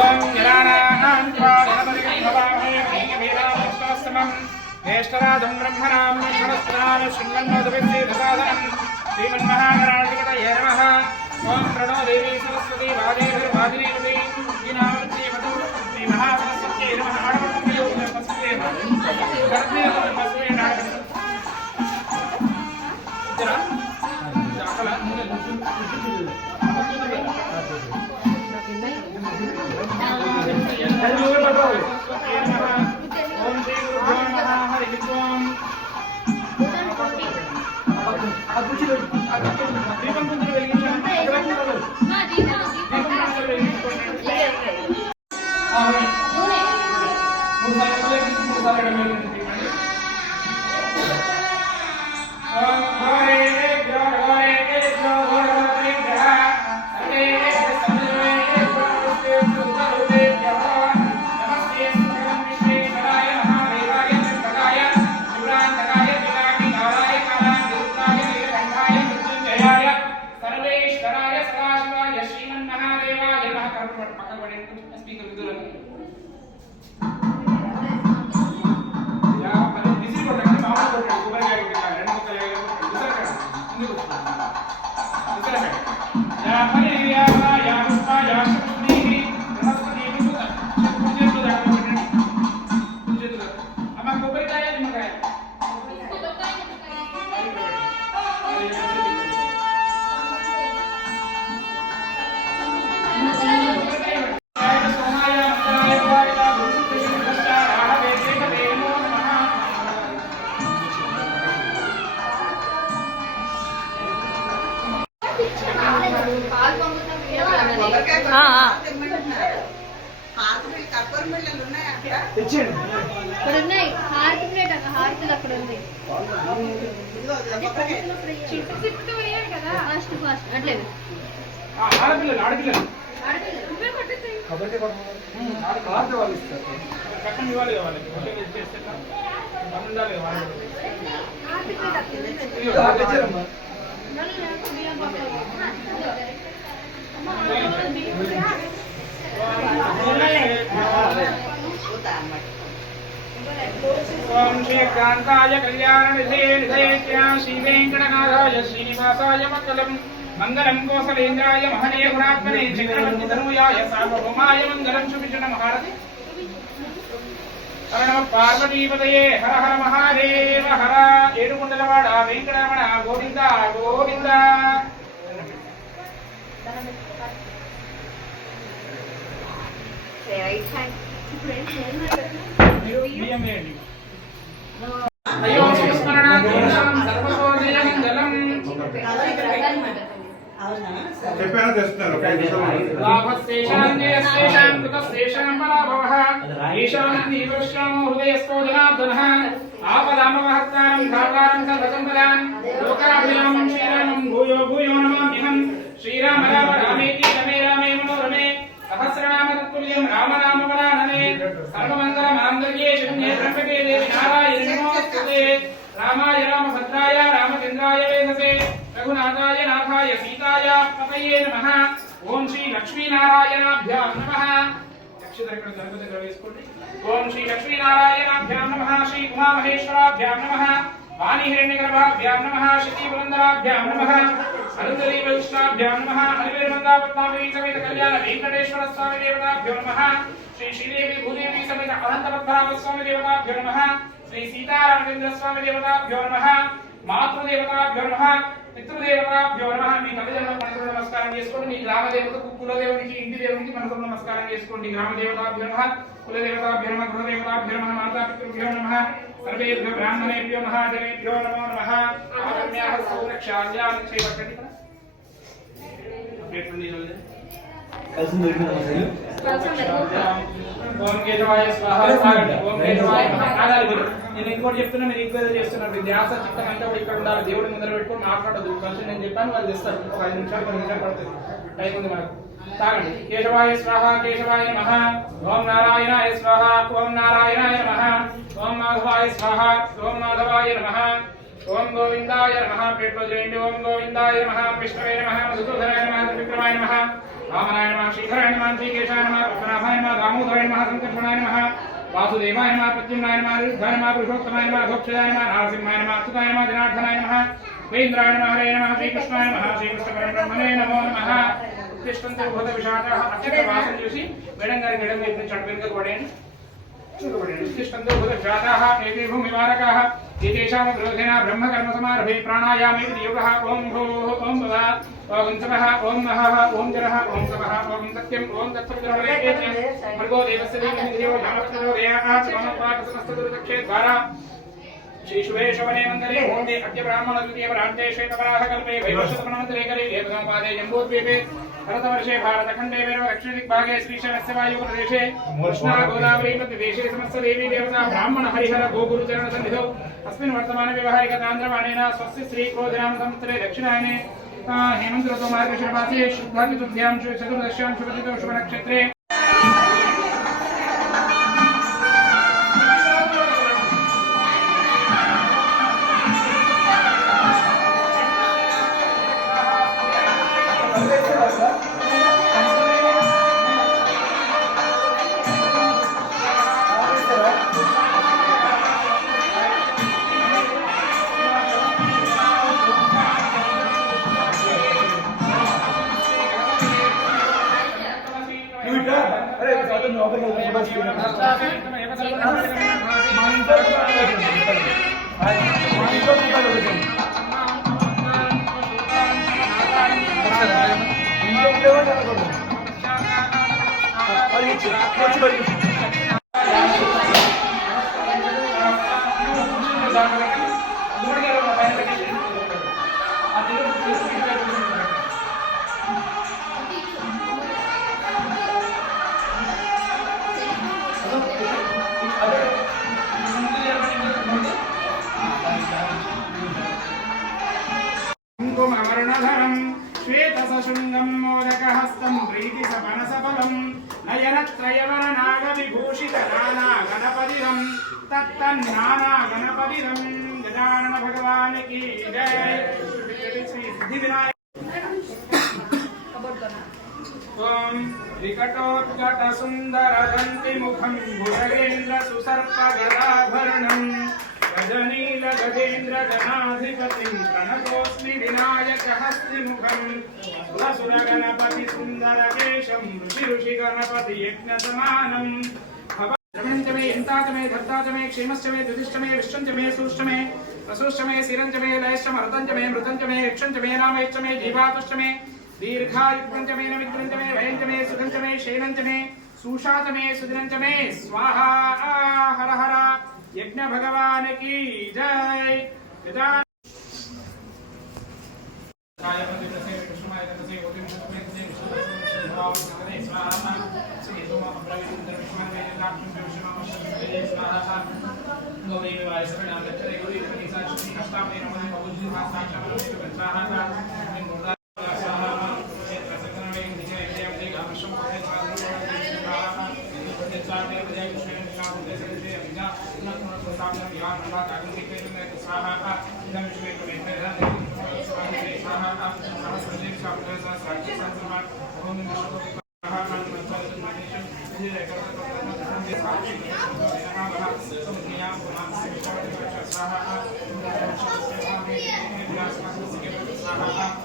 ఓం జ్ఞానానాం గణపతిం భవామహే వేదాంతస్తమం జ్యేష్ఠరాజం బ్రహ్మణాం బ్రహ్మణస్పదాన శృణ్వన్నోదవిశ్రీ ప్రసాదనం శ్రీమన్మహాగణాధిపతయే నమః. ఓం ప్రణో దేవీ సరస్వతి వాదేర్వాదినేవతి దీనావృత్తివతు శ్రీ మహాసరస్వత్యై నమః. ఆడపడుతుంది పసుపే ओम श्री कांताय कल्याणनिधे निधेत्या श्री वेंकटनाथाय श्रीनिवासाय मंगलम मंगलम कोसलेन्द्राय महने गुणात्मने चक्रवर्ती तनूयाय सार्वभौमाय मंगलम सुविजन महारति हर नमः पार्वतीपतये हर हर महादेव हर ఏడుకొండలవాడ వెంకటరమణ గోవింద గోవింద. అయ్యో సంస్మరణ సర్వసోదయ మంగళం చెప్పాను తెస్తున్నారు లాభశేషాన్యశేషాం కృతశేషాం పరాభవః ఈశాన్య విశ్రామో హృదయస్థో జనార్దనః ఆపదామవహత్తారం ధాతారం సర్వసంపదాం లోకాభిరామం శ్రీరామం భూయో భూయో నమామ్యహం. శ్రీరామ రామ రామేతి రమే రామే మనోరమే సహస్రనామ తత్తుల్యం రామ రామ వరాననే సర్వమంగళ మాంగళ్యే శరణ్యే త్ర్యంబకే దేవి నారాయణి నమోస్తుతే. రామాయ రామభద్రాయ రామచంద్రాయ వేధసే రఘునాథాయ నాథాయ సీతాయ పతయే నమః. ఓం శ్రీ లక్ష్మీనారాయణాభ్యాం నమః. అక్షతరకడ గణపతి వేసుకోండి. ఓం శ్రీ లక్ష్మీనారాయణాభ్యాం నమః. శ్రీ ఉమామహేశ్వరాభ్యాం నమః. వాణిహిరణ్యగర్భాభ్యాం నమః. శక్తిపురందరాభ్యాం నమః. అరుంధరీ వైష్ణాభ్యాం నమః. అలివేలుమందాపద్మావతి సమేత కళ్యాణ వెంకటేశ్వర స్వామి దేవతాభ్యో నమః. శ్రీ శ్రీదేవి భూదేవి సమేత అనంతపద్మనాభ స్వామి దేవతాభ్యో నమః. శ్రీ సీతారామచంద్ర స్వామి దేవతాభ్యో నమః. మాతృదేవతాభ్యో నమః. పితృదేవతాభ్యో నమః. మీ తల్లిదండ్రుల మనసులో నమస్కారం చేసుకోండి. మీ గ్రామ దేవతకు కులదేవునికి ఇంటి దేవునికి మనసులో నమస్కారం చేసుకోండి. గ్రామ దేవతాభ్యో నమః. కులదేవతాభ్యో నమః. గృహదేవతాభ్యో నమః. మాతాపితృభ్యో నమః. సర్వేభ్యో బ్రాహ్మణేభ్యో మహాజనేభ్యో నమో నమః. ఆగమ్యాః సౌరక్షాల్యాన్ క్షేమకటి అప్డేట్ ఉంది రోజు ఓం కేశవాయ స్వాహ. ఓం కేశవాయ ఆగాలి. నేను ఇంకోటి చెప్తున్నా, మీరు ఇంక్వైరీ చేస్తున్నారు. ధ్యాస చిత్తం అంతా ఇక్కడ ఉండాలి. దేవుడి ముందర పెట్టుకొని మాట్లాడదు. కలిసి నేను చెప్పాను, వాళ్ళు చేస్తారు. ఒక 5 నిమిషాలు 10 నిమిషాలు పడుతుంది. టైం ఉంది మనకు. తాగండి. కేశవాయ స్వాహ. కేశవాయ నమః. ఓం నారాయణాయ స్వాహ. ఓం నారాయణాయ నమః. ఓం మాధవాయ స్వాహ. ఓం మాధవాయ నమః. ఓం గోవిందాయ నమః. ప్లేట్లో చేయండి. ఓం గోవిందాయ నమః. విష్ణవే నమః. మధుసూదనాయ నమః. త్రివిక్రమాయ నమః. వామనాయ నమః. श्रीधराय नमः श्रीकेशाय नमः पद्मनाभाय नमः दामोदराय नमः संकर्षणाय नमः वासुदेवाय नमः प्रद्युम्नाय नमः अनिरुद्धाय नमः पुरुषोत्तमाय नमः अधोक्षजाय नमः नारसिंहाय नमः अच्युताय नमः जनार्दनाय नमः वेन्द्राय नमः हरे नमः श्रीकृष्णाय नमः श्रीकृष्णपरब्रह्मणे नमो नमः तिष्ठन्ते भूत विषादाः अक्षरवासं చూసి మేడం గారి గడం ఇప్పించండి వెనుకకు పడేయండి तिष्ठन्तो भूतविषादाः एते भूमिवारकाः एतेषां विरोधेन ब्रह्मकर्मसमारभे प्राणायामे योगः ॐ भूः ॐ भवः ॐ तपः ॐ महः ॐ जलः ॐ तपः ॐ सत्यं ॐ तत्सवितुर्वरेण्यं भर्गो देवस्य धीमहि धियो यो नः प्रचोदयात् मम पाकसमस्तदुर्दक्षे द्वारा श्रीशुभेशवने मन्दरे होते अद्य ब्राह्मण द्वितीय परार्धे श्वेतपराहकल्पे वैवशतमनमन्तरे करे देवसंपादे जम्बूद्वीपे भरतवर्षे भारतखण्डे वेरव दक्षिणदिग्भागे श्रीशैलस्य वायुप्रदेशे कृष्णा गोदावरी प्रदेशे समस्त देवी देवता ब्राह्मण हरिहर गोगुरुचरण सन्निधौ अस्मिन् वर्तमान व्यवहारिक तान्द्रमाणेन स्वस्य श्री क्रोधनाम संवत्सरे दक्षिणायने हेमन्त ऋतु मार्गशीर्षमासे शुद्धादितुभ्यां चतुर्दश्यां शुभतिथौ शुभनक्षत्रे श्वेतसशृङ्गं मोदकहस्तं प्रीतिसपनसफलं नयनत्रयवरनागविभूषितनानागणपतिदं तत्तन्नानागणपतिदं गजानन भगवान् की जय। सिद्धिविनायक ॐ विकटोत्कटसुन्दरदन्तिमुखं भुजगेन्द्रसुसर्पगदाभरणं गजनीलगजेन्द्र जनाधिपतिं प्रणतोऽस्मि विनायकहस्तिमुखं सुरसुरगणपति सुन्दरकेशं ऋषि यज्ञसमानं रमणञ्च मे हिन्ताच मे धत्ताच मे क्षेमश्च मे दुधिश्च मे विश्वञ्च मे सूश्च मे वसुश्च मे शिरञ्च मे लयश्च मरुतञ्च मे मृतञ्च मे यक्षञ्च मे नामयश्च मे जीवातुश्च मे दीर्घायुक्तञ्च मे नमित्रञ्च मे भयञ्च मे सुखञ्च मे शैलञ्च मे सुषात मे सुदिनञ्च मे स्वाहा हर हर यज्ञ भगवान की जय। स्वाहा